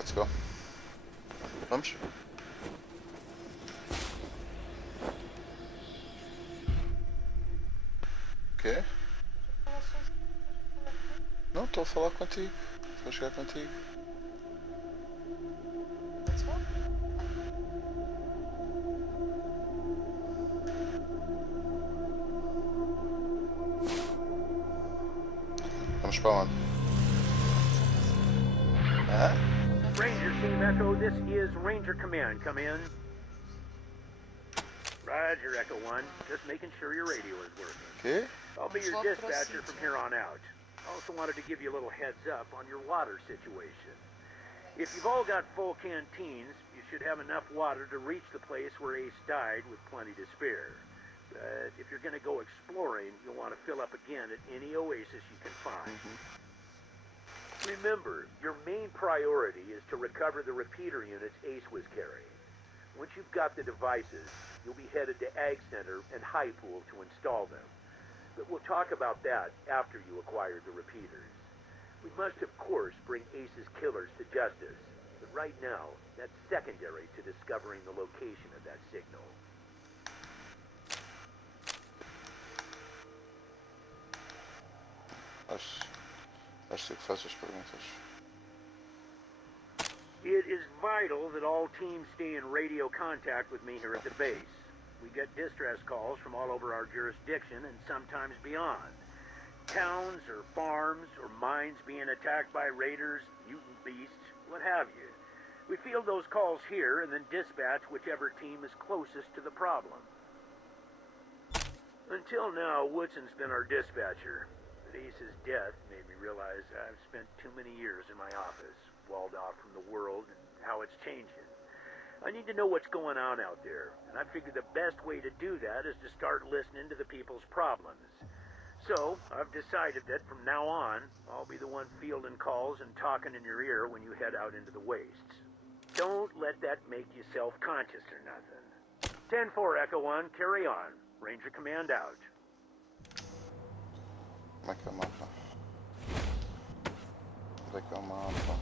let's go. Vamos? O quê? Não, estou a falar contigo. Estou a chegar contigo. Vamos para onde? Ranger Team Echo, this is Ranger Command. Come in. Roger, Echo 1. Just making sure your radio is working. Okay. I'll be your dispatcher from here on out. I also wanted to give you a little heads up on your water situation. If you've all got full canteens, you should have enough water to reach the place where Ace died with plenty to spare. But if you're going to go exploring, you'll want to fill up again at any oasis you can find. Remember, your main priority is to recover the repeater units Ace was carrying. Once you've got the devices, you'll be headed to Ag Center and Highpool to install them. But we'll talk about that after you acquire the repeaters. We must, of course, bring Ace's killers to justice. But right now, that's secondary to discovering the location of that signal. Acho que faço as perguntas. It is vital that all teams stay in radio contact with me here at the base. We get distress calls from all over our jurisdiction and sometimes beyond. Towns or farms or mines being attacked by raiders, mutant beasts, what have you. We field those calls here and then dispatch whichever team is closest to the problem. Until now, Woodson's been our dispatcher. But Ace's death made me realize I've spent too many years in my office, walled off from the world and how it's changing. I need to know what's going on out there, and I figured the best way to do that is to start listening to the people's problems. So, I've decided that from now on, I'll be the one fielding calls and talking in your ear when you head out into the wastes. Don't let that make you self-conscious or nothing. 10-4, Echo 1, carry on. Ranger Command out. Como é que é o mapa? Onde é que é o mapa?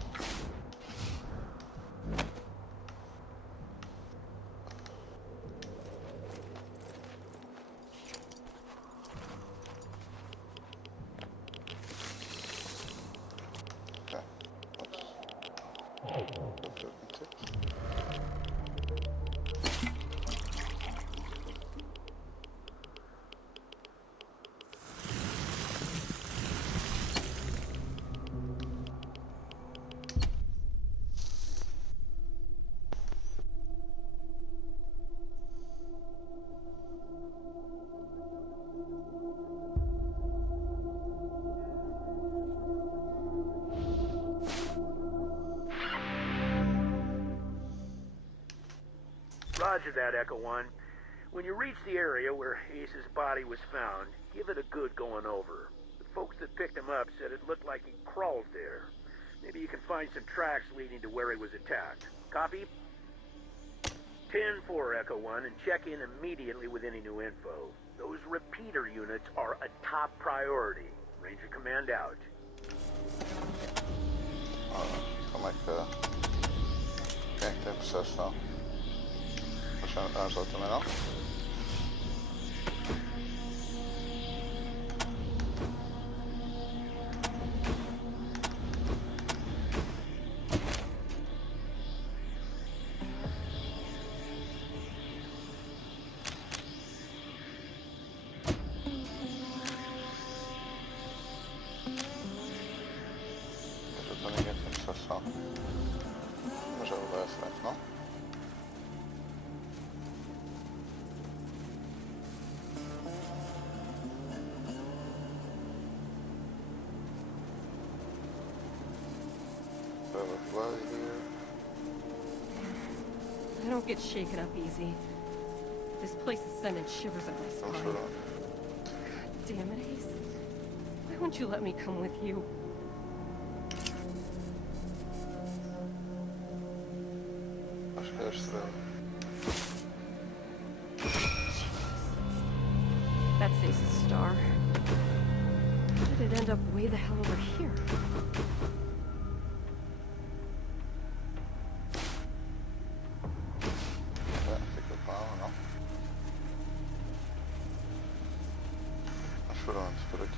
Roger that, Echo 1. When you reach the area where Ace's body was found, give it a good going over. The folks that picked him up said it looked like he crawled there. Maybe you can find some tracks leading to where he was attacked. Copy? 10-4, Echo 1, and check in immediately with any new info. Those repeater units are a top priority. Ranger Command out. Como é que... Quem é que tem percepção? Angela também não? Angela ninguém tem percepção. Mas já vai à frente, não? I don't get shaken up easy. This place is sending shivers up my spine. God damn it, Ace. Why won't you let me come with you? Acho que é a estrela. That's Ace's star. How did it end up way the hell over here?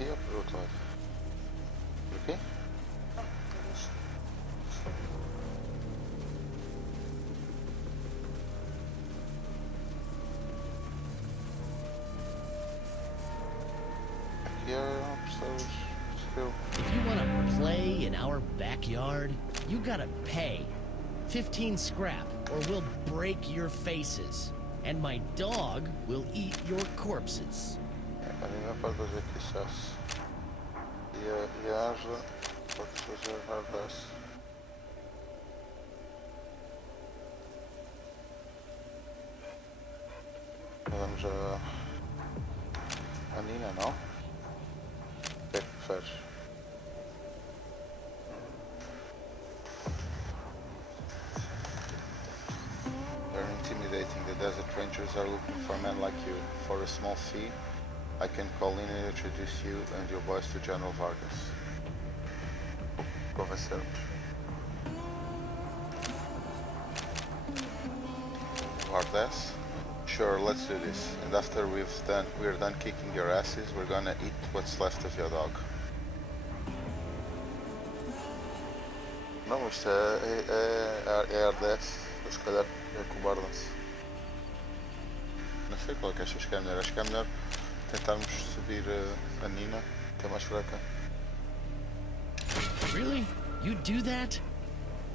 aqui ou por outro lado? Por aqui? Aqui é pessoas. If you want to play in our backyard, you gotta pay. 15 scrap, or we'll break your faces. And my dog will eat your corpses. A mim pode fazer que sucesso. E a Anja pode fazer hard-ass. Vamos a Nina, não? O que é que preferes? They're intimidating. The desert rangers are looking for men like you. For a small fee, I can call in and introduce you and your boys to General Vargas. Convencermos. Hard-ass? Sure, let's do this. And after we're done kicking your asses, we're gonna eat what's left of your dog. Não, isto é hard-ass. Se calhar acobardam-se. Não sei qual é que achas que é melhor. Acho que é melhor tentarmos subir a Nina, que é mais fraca. Really? You do that?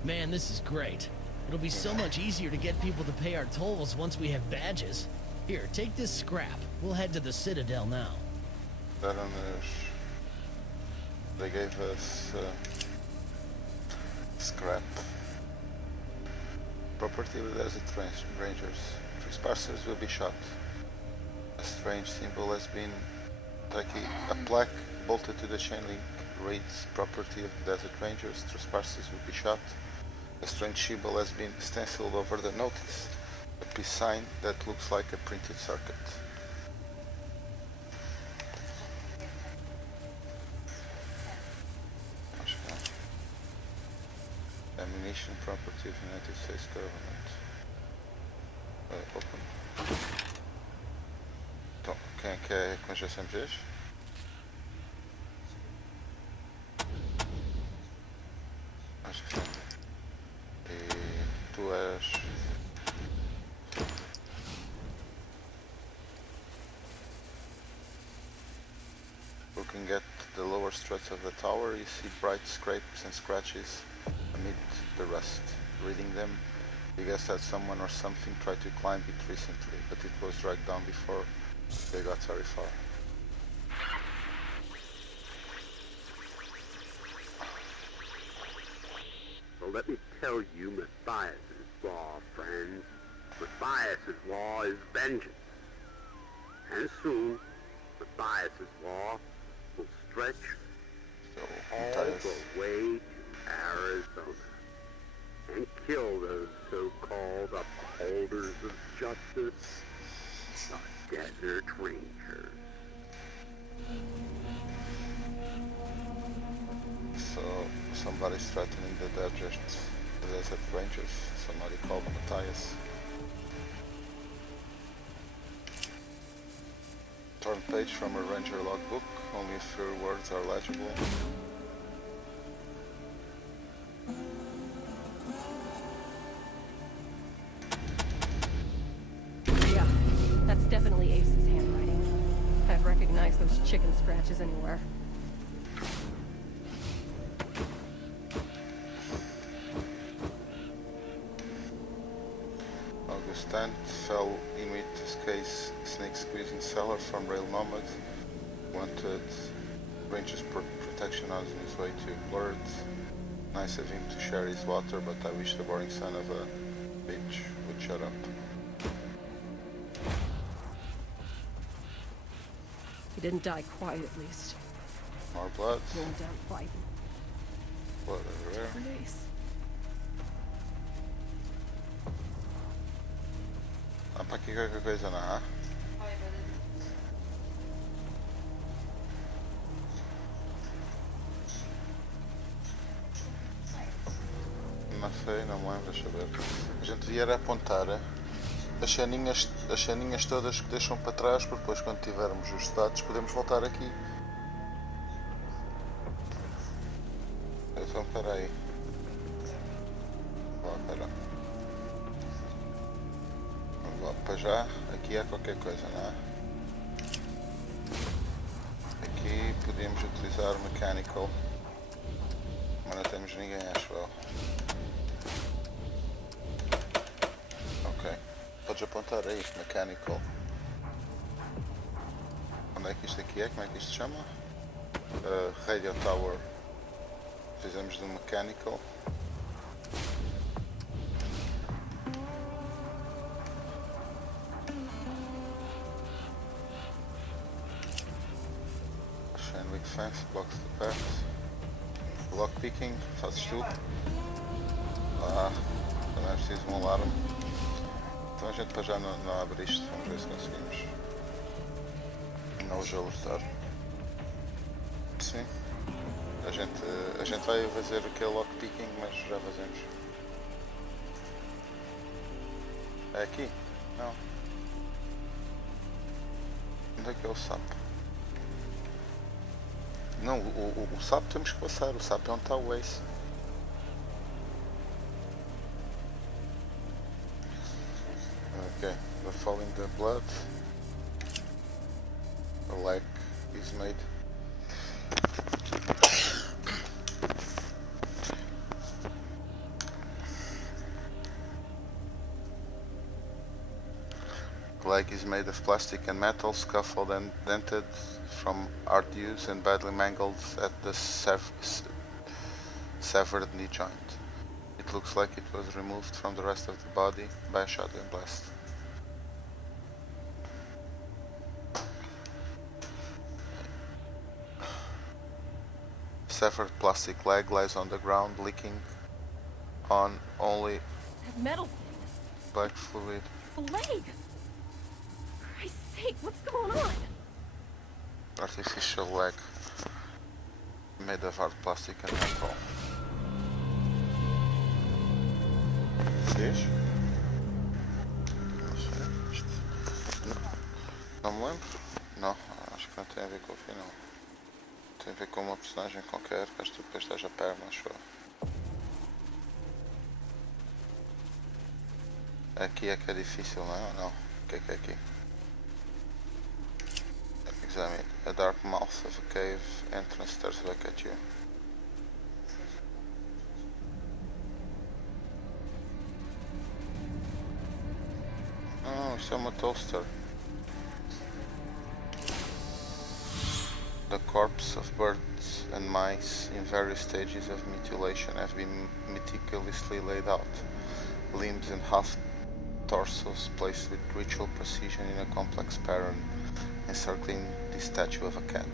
Man, this is great. It'll be so much easier to get people to pay our tolls once we have badges. Here, take this scrap. We'll head to the Citadel now. They gave us scrap. Property of the Desert Rangers. Trespassers will be shot. A strange symbol has been a plaque bolted to the chain link reads property of the Desert Rangers. Trespassers will be shot. A strange symbol has been stenciled over the notice. A peace sign that looks like a printed circuit. Ammunition property of the United States government. Open. Então, quem é que é com as SMGs? Acho que sim. E tu és... Looking at the lower struts of the tower, you see bright scrapes and scratches amid the rust. Reading them, you guess that someone or something tried to climb it recently, but it was dragged down before they got very far. Well, let me tell you Matthias's law, friends. Matthias's law is vengeance. And soon, Matthias's law will stretch all the way to Arizona and kill those so-called upholders of justice, the Desert Rangers. So somebody's threatening the Desert Rangers. Somebody called Matthias. Torn page from a Ranger logbook. Only a few words are legible. Yeah, that's definitely Ace's handwriting. I'd recognize those chicken scratches anywhere. Stand fell in with his case, snake squeezing seller from Rail Nomad. Wanted Ranger's protection on his way to Blurred. Nice of him to share his water, but I wish the boring son of a bitch would shut up. He didn't die quiet, at least. More blood. Going down fighting. Blood everywhere. Ace. Há para aqui qualquer coisa, não há? Não sei, não me lembro, deixa eu ver. A gente devia era apontar as ceninhas todas que deixam para trás, porque depois quando tivermos os dados podemos voltar aqui Espera aí. Pera. Para já, aqui há qualquer coisa, não é? Aqui podíamos utilizar o mechanical, mas não temos ninguém, acho eu. Ok. Podes apontar aí, mechanical. Onde é que isto aqui é? Como é que isto se chama? Radio Tower. Fizemos do mechanical. Chain link fence, blocks the path. Lockpicking, fazes tu. Também é preciso um alarme. Então a gente para já não abre isto, vamos ver se conseguimos não os alertar. Sim. A gente vai fazer aquele lockpicking, mas já fazemos. É aqui? Não. Onde é que é o sapo? Não, o sapo temos que passar, o sapo é onde está o Waze. Okay, we're following the blood. A leg is made. The leg is made of plastic and metal, scuffled and dented from hard use and badly mangled at the severed knee joint. It looks like it was removed from the rest of the body by a shotgun blast. Severed plastic leg lies on the ground, leaking on only That metal black fluid. the leg! For Christ's sake, what's going on? Artificial leg made of hard plastic and metal. Diz? Não sei. Não me lembro? Não, acho que não tem a ver com o final. Tem a ver com uma personagem qualquer, que acho que depois estás a perna, acho eu. Aqui é que é difícil, não é? Não. O que é aqui? Examine. A dark mouth of a cave entrance stares back at you. Oh, isto é uma toaster. The corpses of birds and mice in various stages of mutilation have been meticulously laid out. Limbs and half torsos placed with ritual precision in a complex pattern, encircling the statue of a cat.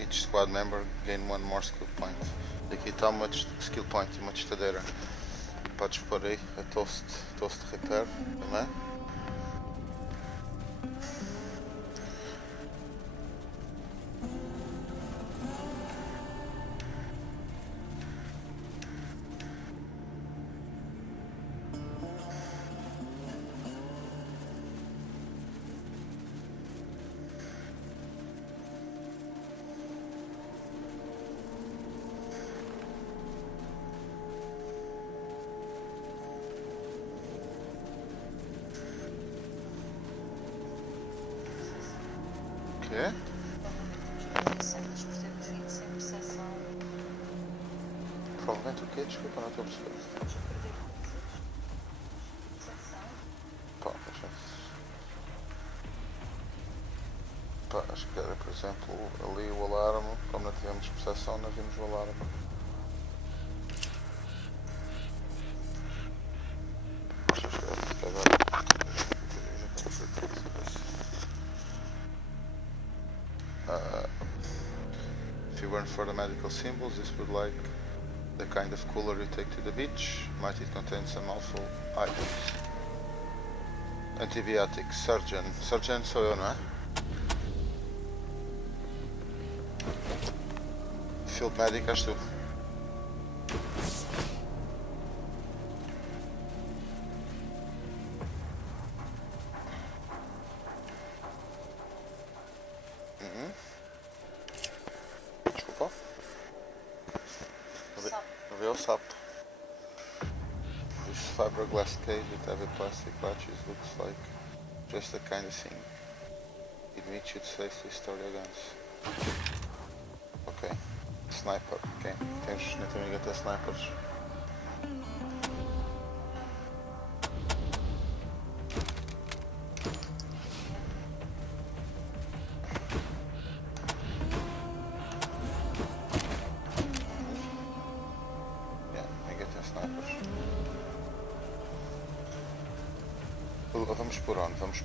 Each squad member gain one more skill point. Aqui está uma skill point e uma tostadeira. Podes pôr aí a toast repair também. Quê? Provavelmente o quê? Desculpa, não estou a perceber. Pá, acho que era, por exemplo, ali o alarme, como não tivemos percepção, não vimos o alarme. Acho que era agora. If you weren't for the medical symbols, this would like the kind of cooler you take to the beach. Might it contain some helpful items? Antibiotics, surgeon. Surgeon sou eu, não é? Field medic és tu. Qual? A real sapo. This fiberglass cage with heavy plastic latches looks like just the kind of thing in which you'd safely store your guns. Ok. Sniper. Ok. Temos na tua amiga até snipers. Vamos por onde? Vamos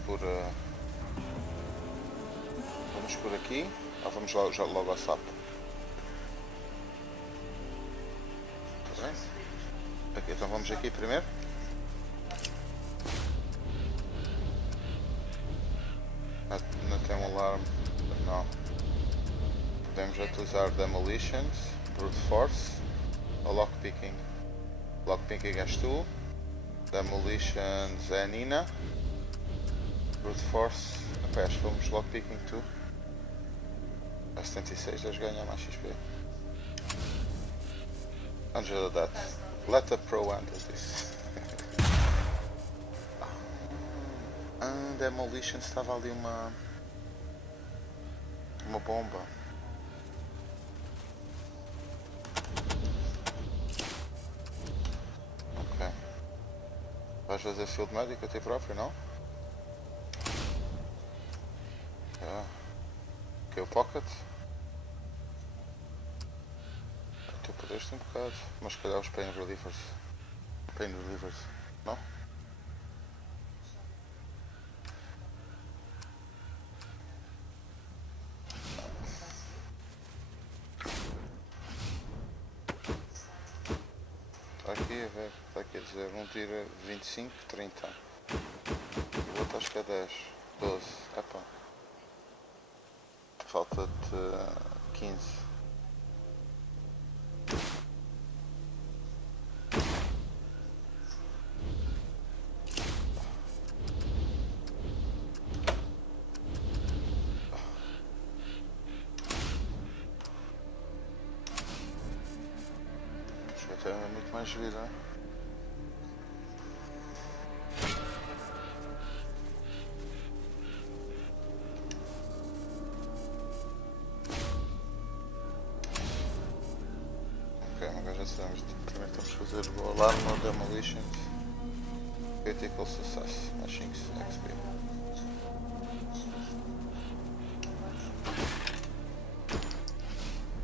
por aqui ou vamos logo ao sapo? Está bem? Aqui, então vamos aqui primeiro? Não tem um alarme? Não. Podemos utilizar demolitions, brute force ou lockpicking. Lockpicking és tu. Demolitions é a Nina. Brute Force. Ok, acho que vamos lockpicking tu. A 76 deves ganhar mais XP. Angela that. Let the pro handle this. Demolitions estava ali uma bomba. Vais fazer field medic a ti próprio, não? Ok, o pocket. Tu perdeste um bocado, mas se calhar os pain relievers. Não? Está aqui a ver, está aqui a dizer, um tira 25, 30. O outro acho que é 10, 12, epá. Falta-te 15. Acho que até é muito mais vida. Primeiro temos que fazer o alarme no demolitions. Critical success. Machines XP.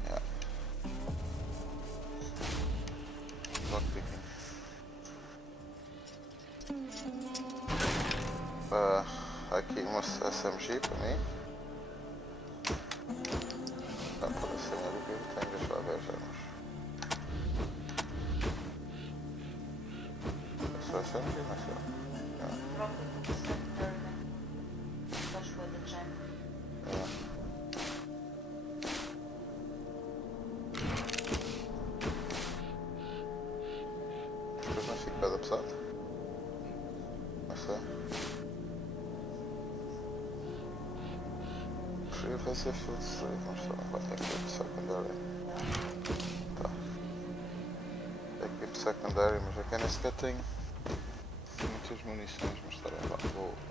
Yeah. Lockpicking. Aqui uma SMG para mim. Dá para ser o que eu tenho, deixa eu ver já. SMG, não sei. Depois não fica adaptado. Não sei. Preferia fazer field straight, mas só vai ter equipe secondary. Tá. Equipe secondary, mas aqui nem sequer tenho muitas munições, mas está bem.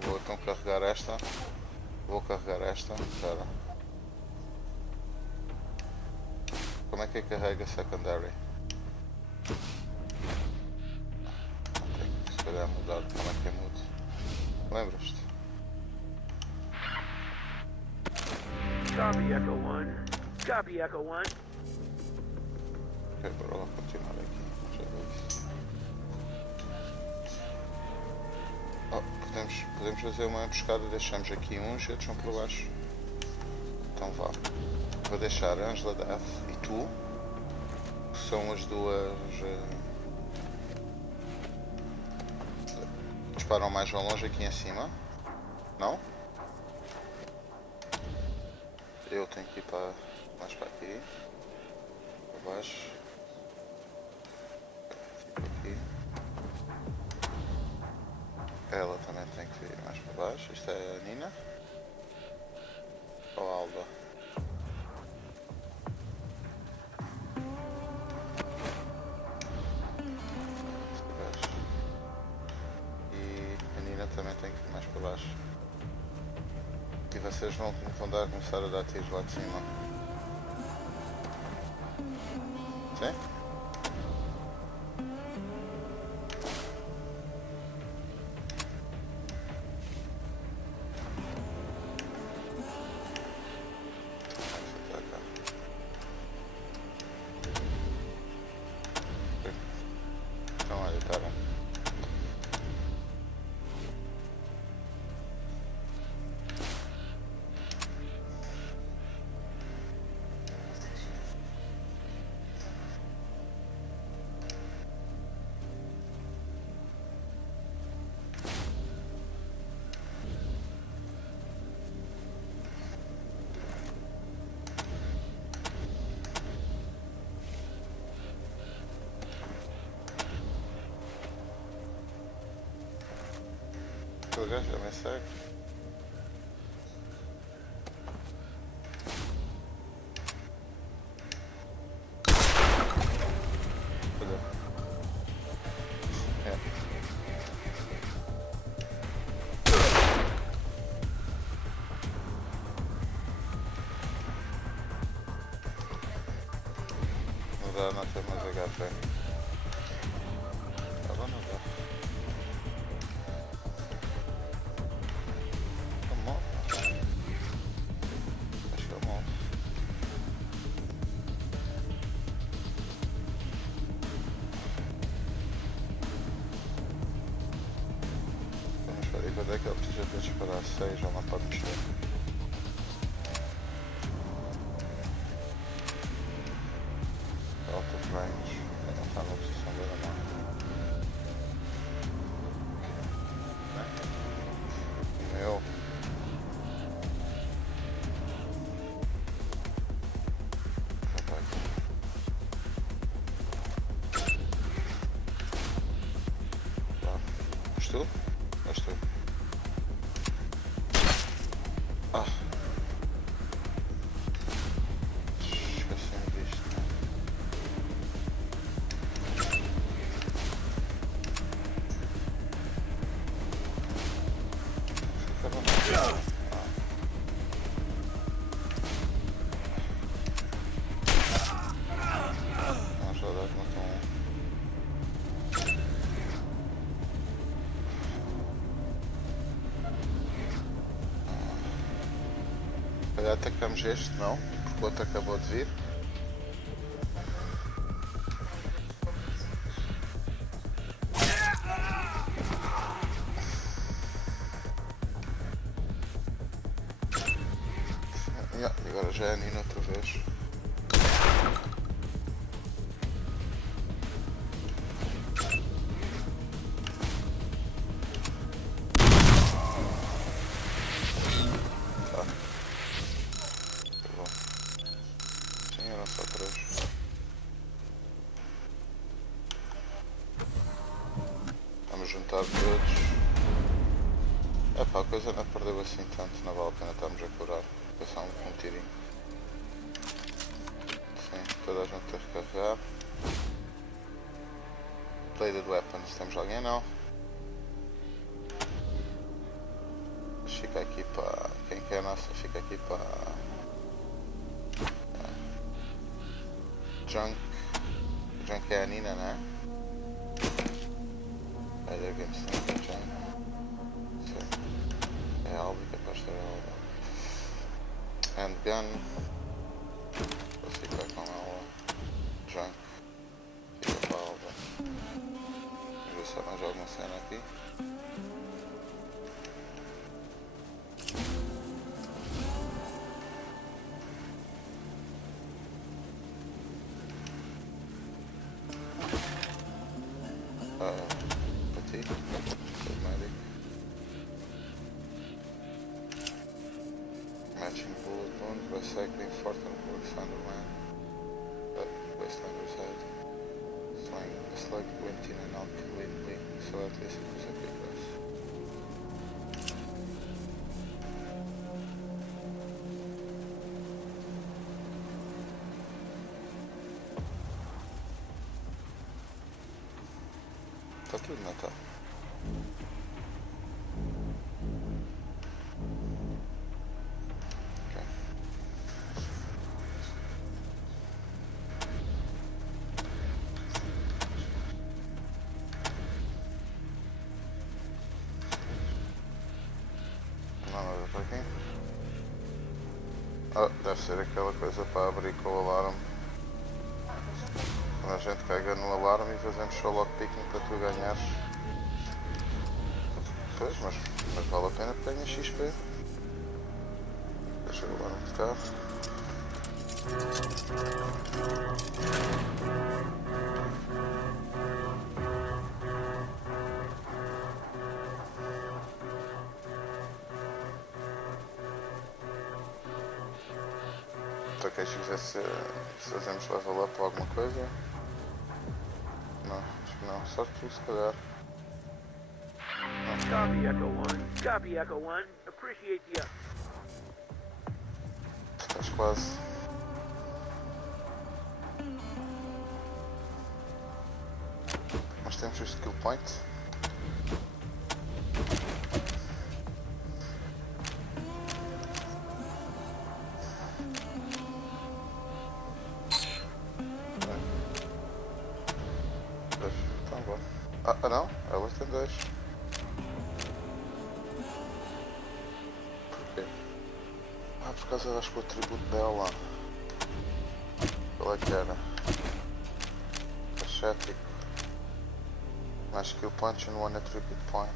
Vou então carregar esta. Vou carregar esta. Espera. Como é que carrega secondary? Tenho que se calhar mudar. Como é que é mudo? Lembras-te? Copy, Echo 1. Copy, Echo 1. Ok, bora lá continuar aqui. Já vi isso. Podemos fazer uma emboscada, deixamos aqui uns e outros vão por baixo. Então vá. Vou deixar a Angela Death e tu, que são as duas disparam mais ao longe aqui em cima. Não? Eu tenho que ir mais para aqui. Para baixo. Fico aqui. Ela também tem que ir mais para baixo. Isto é a Nina. Ou a Alba? vocês vão começar a dar tiros lá de cima. Sim? Então, olha, tá bem. Aquele gajo já me segue. Olha. É. Não tem mais HP. Agora não dá. Come on. Acho que é bom. Vamos ver quando é que ele precisa de disparar 6 ou não pode mexer. Out of range. Ele não está na posição dele, não. Meu. És tu? És tu? Ah! Esqueci-me disto. Não, já dá, não estão. Olha, atacamos este, não, porque o outro acabou de vir. Yeah, e agora já é a Nina outra vez. Tá. Tá bom. Sim, eram só 3. Vamos juntar todos. Epá, a coisa não perdeu assim tanto, não vale a pena estarmos a curar. Foi só um tirinho. Sim, toda a gente a recarregar. Bladed weapons, temos alguém? Não. Fica aqui para... Quem que é a nossa? Fica aqui para... Junk. Junk é a Nina, não é? Either against Junk. Sim. É a Albi, capaz de ser a Albi. Handgun. Vou ficar com ela. Junk. Fica para a Albi. Vamos ver se arranjo alguma cena aqui. Matching bullet wounds by cycling forth and forward Thunderman. Wasteland reside. Slang a slug went in and out completely, so at least it was a big loss. Tá tudo, não tá? Oh, deve ser aquela coisa para abrir com o alarme. Quando a gente caga no alarme e fazemos só lockpicking para tu ganhares. Pois, mas vale a pena porque ganhas XP. Deixa o alarme de carro. Então queres dizer se fazemos level up ou alguma coisa? Não, acho que não, só tu se calhar. Copy, Echo 1. Copy, Echo 1. Appreciate the up. Estás quase. Mas temos o skill point. Então bom. Ah não, ela tem 2. Porquê? Ah, por causa eu acho que o atributo dela. Qual é que era? Ascético. Mais skill point and one attribute point.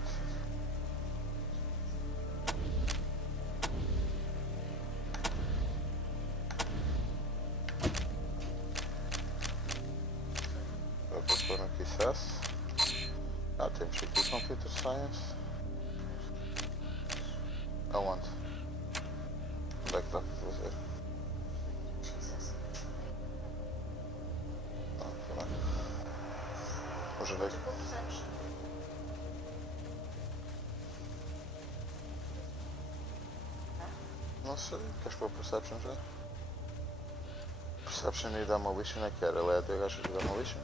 Vou pôr aqui SAS. Ah, temos aqui Computer Science. Aonde? Onde é que dá para fazer? Ah, tá lá. Hoje onde é que... Não sei, queres pôr Perception já? Perception e Demolition é que era, ele é até gajo de Demolition.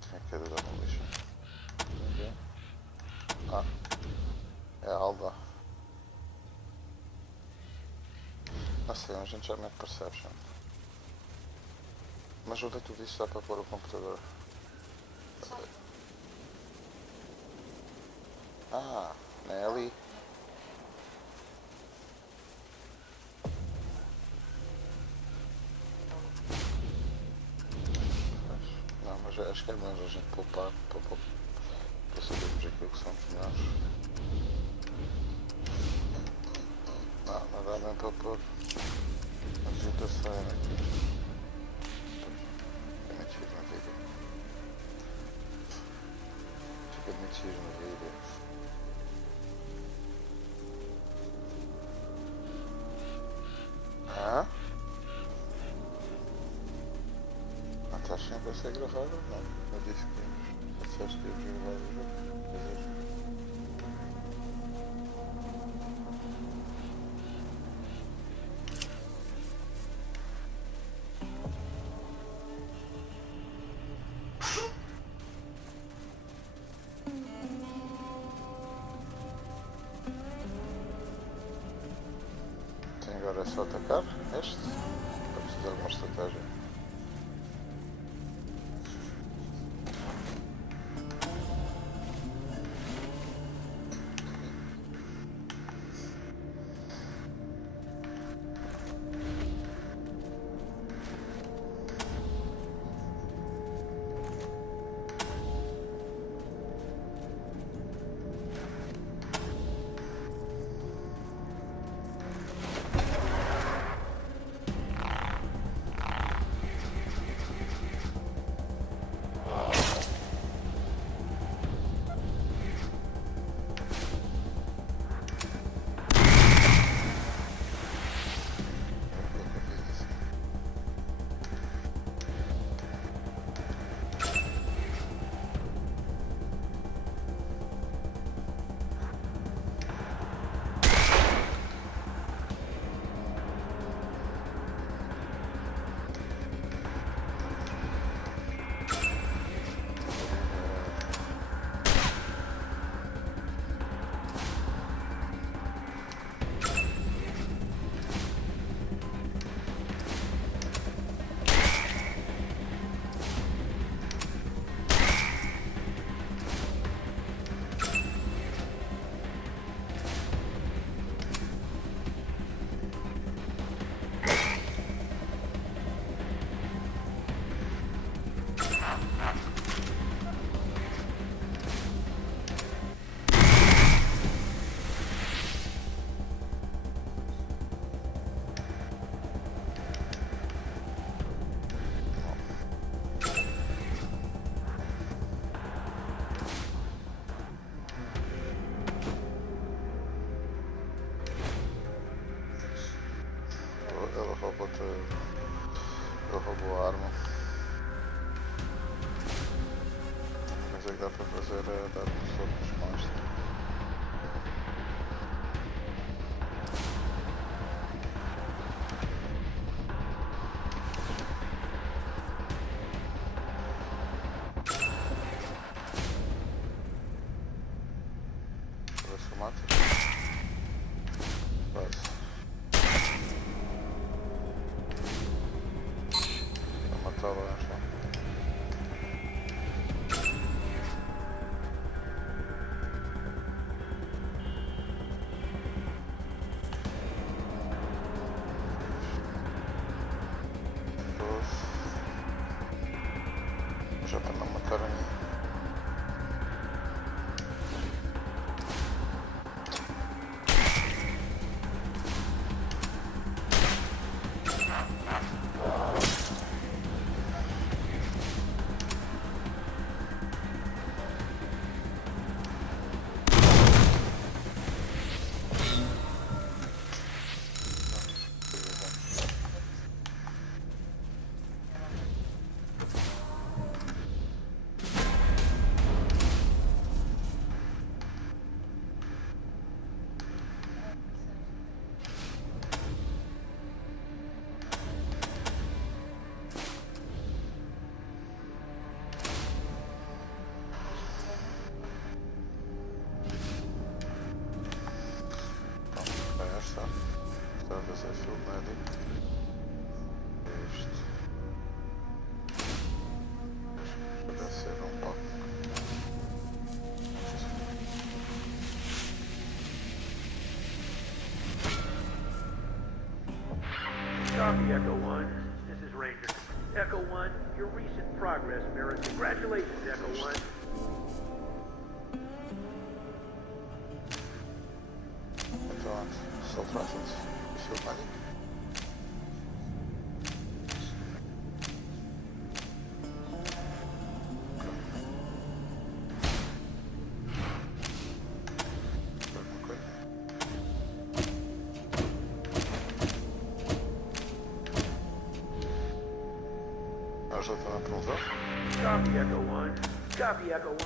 Quem é que é de Demolition? Ninguém. Ah, é a Alda. Não sei, a gente já mete Perception. Mas onde é que tu disse dá para pôr o computador? Ah, não é ali. Não, mas acho que é melhor a gente poupar para sabermos aquilo que são os melhores. Não dá mesmo para pôr a visitação aqui. Fica muito giro no vídeo. Fica muito giro no vídeo. Ah? Não estás sempre a ser gravado? Não. Eu disse que disseste que ia gravar o jogo. Agora é só atacar este. Para precisar de uma estratégia. dizer que dá para fazer dados outros com isto. Já para não matar a mim. Copy, Echo 1. This is Ranger. Echo 1, your recent progress merits congratulations, Echo 1. Então, assault rifles. Field medic. Copy, Echo 1. Copy, Echo 1.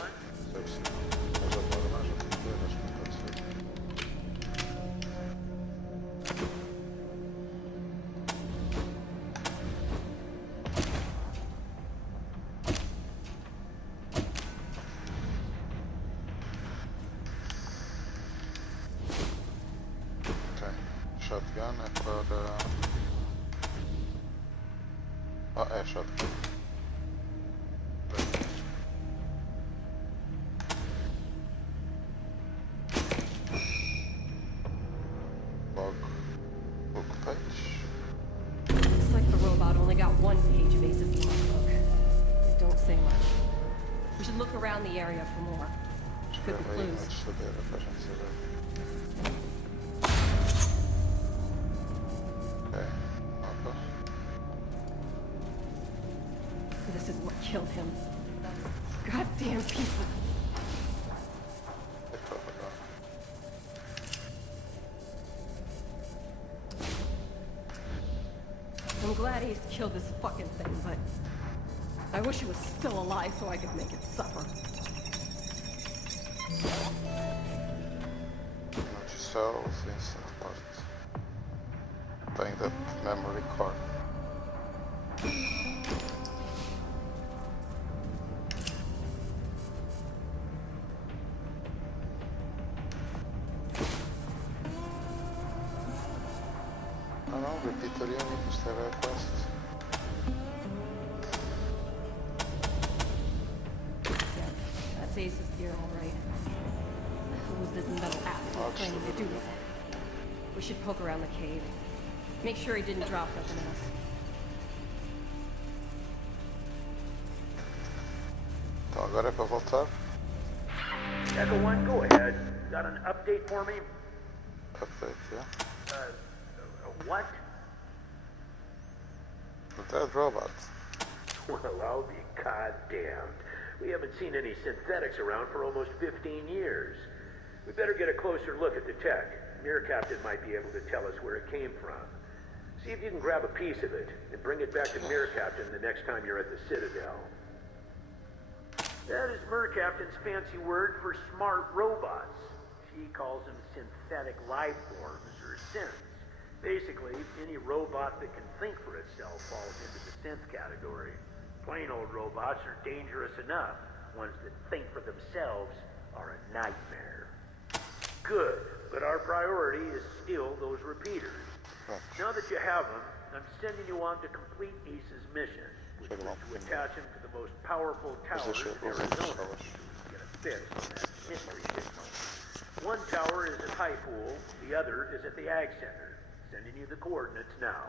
Okay, shotgun é para... Ah, é shotgun. Looks like the robot only got one page of Ace's logbook. It don't say much. We should look around the area for more. Could be clues. This is what killed him. Goddamn piece of... I'm glad Ace killed this fucking thing, but I wish it was still alive so I could make it suffer. Energy cells, instant parts. Playing that memory card. Oh no, repeat area, isto era a quest. That's Ace's gear, all right. Who was this metal asshole planning to do with it? We should poke around the cave. Make sure he didn't drop nothing else. Então agora é para voltar. Echo 1, go ahead. Got an update for me? Update, yeah. What? The dead robot. Well, I'll be goddamned. We haven't seen any synthetics around for almost 15 years. We better get a closer look at the tech. Mirror Captain might be able to tell us where it came from. See if you can grab a piece of it and bring it back to Mirror Captain the next time you're at the Citadel. That is Mercaptain's fancy word for smart robots. She calls them synthetic life forms, or synths. Basically, any robot that can think for itself falls into the synth category. Plain old robots are dangerous enough. Ones that think for themselves are a nightmare. Good, but our priority is still those repeaters. Now that you have them, I'm sending you on to complete Ace's mission, which was to attach him to the most powerful towers in Arizona so we can get a fix on that mystery signal. One tower is at Highpool, the other is at the Ag Center. Sending you the coordinates now.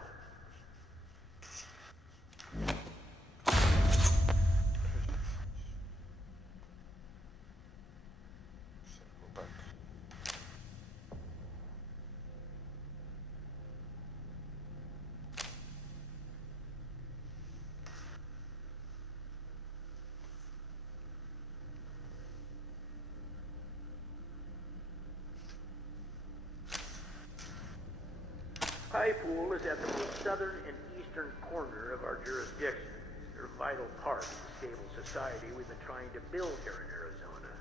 Highpool is at the most southern and eastern corner of our jurisdiction. They're a vital part of the stable society we've been trying to build here in Arizona.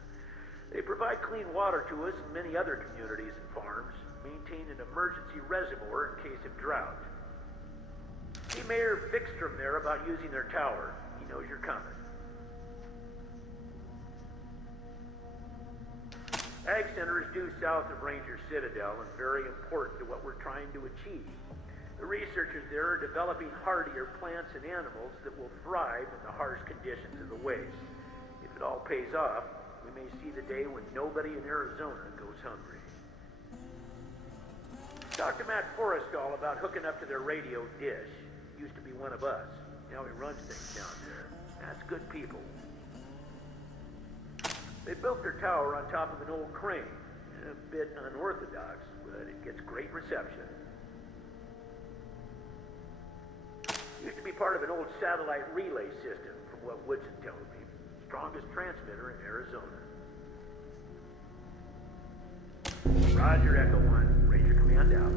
They provide clean water to us and many other communities and farms, maintain an emergency reservoir in case of drought. See Mayor Vikstrom there about using their tower. He knows you're coming. Ag Center is due south of Ranger Citadel and very important to what we're trying to achieve. The researchers there are developing hardier plants and animals that will thrive in the harsh conditions of the waste. If it all pays off, we may see the day when nobody in Arizona goes hungry. Talk to Matt Forrestal about hooking up to their radio dish. Used to be one of us. Now he runs things down there. That's good people. They built their tower on top of an old crane. A bit unorthodox, but it gets great reception. Used to be part of an old satellite relay system, from what Woodson told me. Strongest transmitter in Arizona. Roger, Echo 1. Ranger Command out.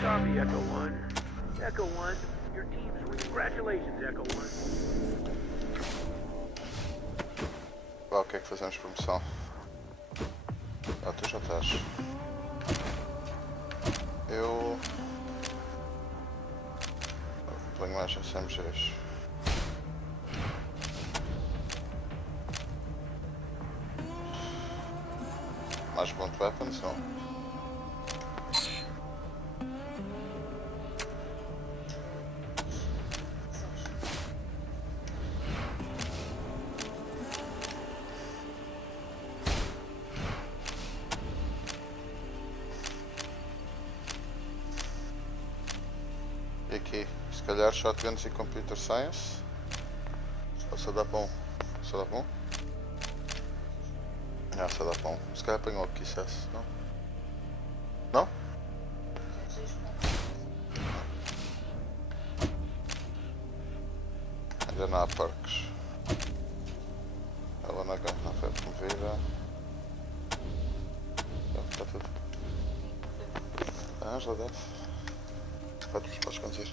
Copy, Echo 1. Echo 1, your team's congratulations, Echo 1. Lá, o que é que fazemos por promoção? Ah, tu já estás. Eu... Ponho mais SMGs. Mais blunt weapons, não? E aqui, se calhar shotguns e computer science. Ou só dá para um? Só dá para um? Ah, só dá para um. Se calhar apanhou aqui, não? Não? Ainda não há perks. Ela não foi promovida. Está tudo. Ah, já deve. Podes conduzir.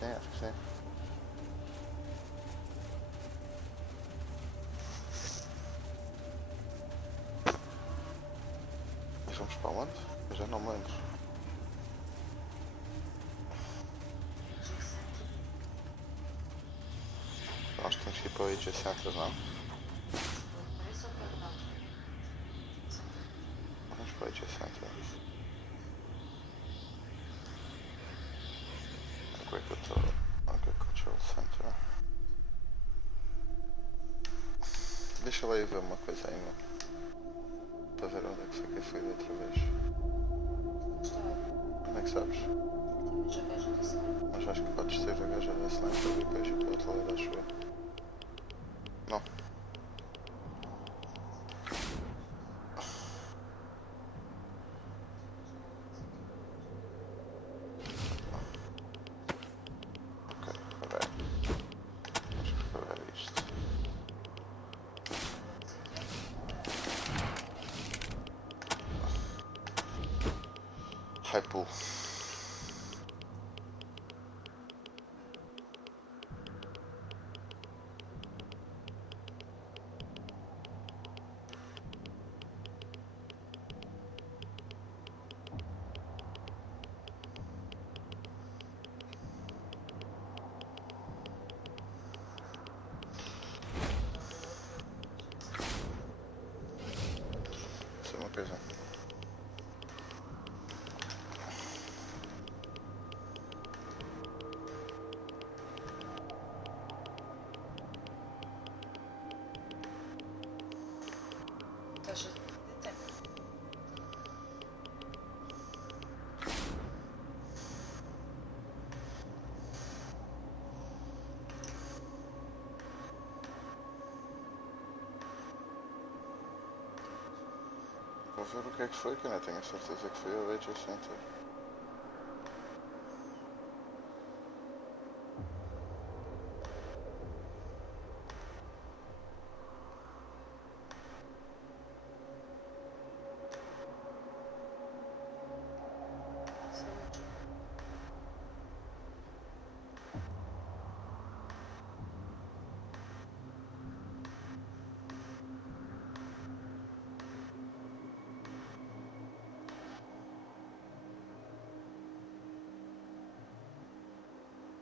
Sim, acho que sim. Mas vamos para onde? Eu já não me lembro. Nós temos que ir para o Ag Center, não? Vamos para o Ag Center. Agricultural Center. Deixa lá ir ver uma coisa ainda. Para ver onde é que foi que eu fui da outra vez. Como é que sabes? Mas acho que podes ter a gaja da Synth e depois ir para o outro lado, acho eu. Não. Ok, peraí. Vamos preparar isto. Highpool. Isso é uma coisa. Vou ver o que é que foi, que eu não tenho a certeza que foi ao Ag Center.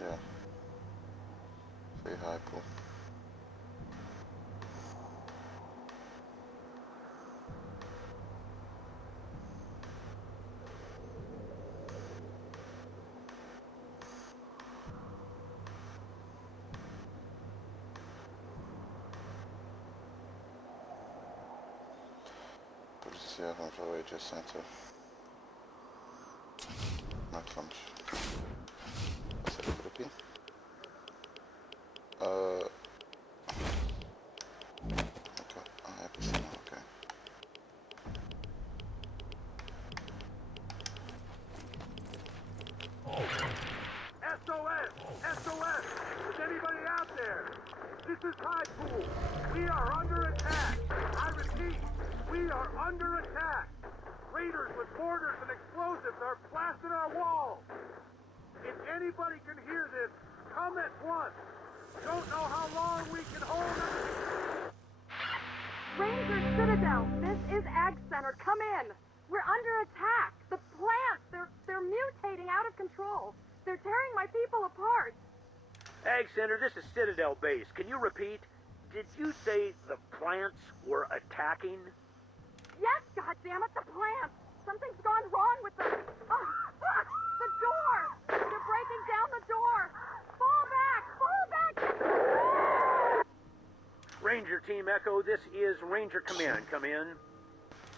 Yeah. Foi Highpool. Por isso já vamos ao Ag Center. Como é que vamos? Será por aqui? Ok. Ah, é por cima, ok. SOS! SOS! Is anybody out there? This is Highpool. We are under attack. I repeat, we are under attack. Raiders with mortars and explosives are blasting our walls. If anybody can hear this, come at once. Don't know how long we can hold it. Ranger Citadel, this is Ag Center. Come in. We're under attack. The plants, they're mutating out of control. They're tearing my people apart. Ag Center, this is Citadel Base. Can you repeat? Did you say the plants were attacking? Yes, goddammit, the plants. Something's gone wrong with them. The door. They're breaking down the door. Fall back. Fall back. Ranger Team Echo, this is Ranger Command. Come in.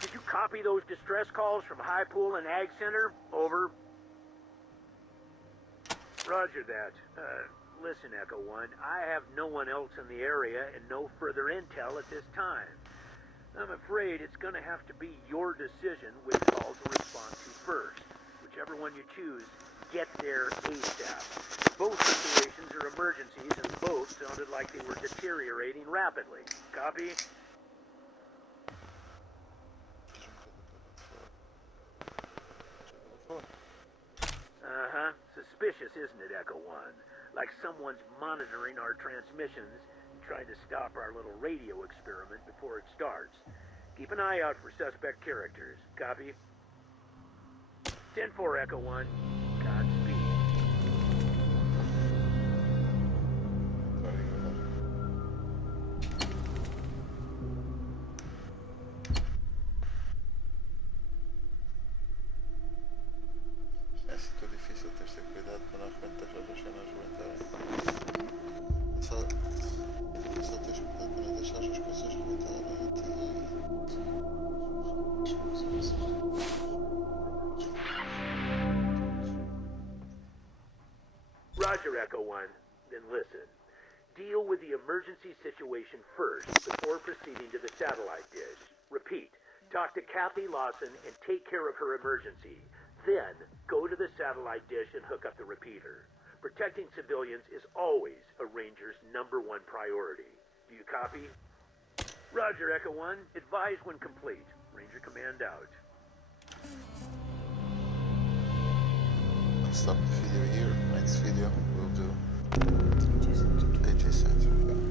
Did you copy those distress calls from Highpool and Ag Center? Over. Roger that. Listen, Echo 1, I have no one else in the area and no further intel at this time. I'm afraid it's going to have to be your decision which call to respond to first. Whichever one you choose, get there ASAP. Both situations are emergencies and both sounded like they were deteriorating rapidly. Copy? Uh-huh. Suspicious, isn't it, Echo 1? Like someone's monitoring our transmissions and trying to stop our little radio experiment before it starts. Keep an eye out for suspect characters. Copy? 10-4 Echo 1. Godspeed. É muito difícil ter esse cuidado para não arrebentar as cenas rebentarem. Só tens cuidado para não deixar as coisas rebentarem a ti. Roger, Echo 1. Then listen. Deal with the emergency situation first before proceeding to the satellite dish. Repeat. Talk to Kathy Lawson and take care of her emergency. Then, go to the satellite dish and hook up the repeater. Protecting civilians is always a Ranger's #1 priority. Do you copy? Roger, Echo 1. Advise when complete. Ranger Command out. Stop the video here. Next video we'll do Ag Center.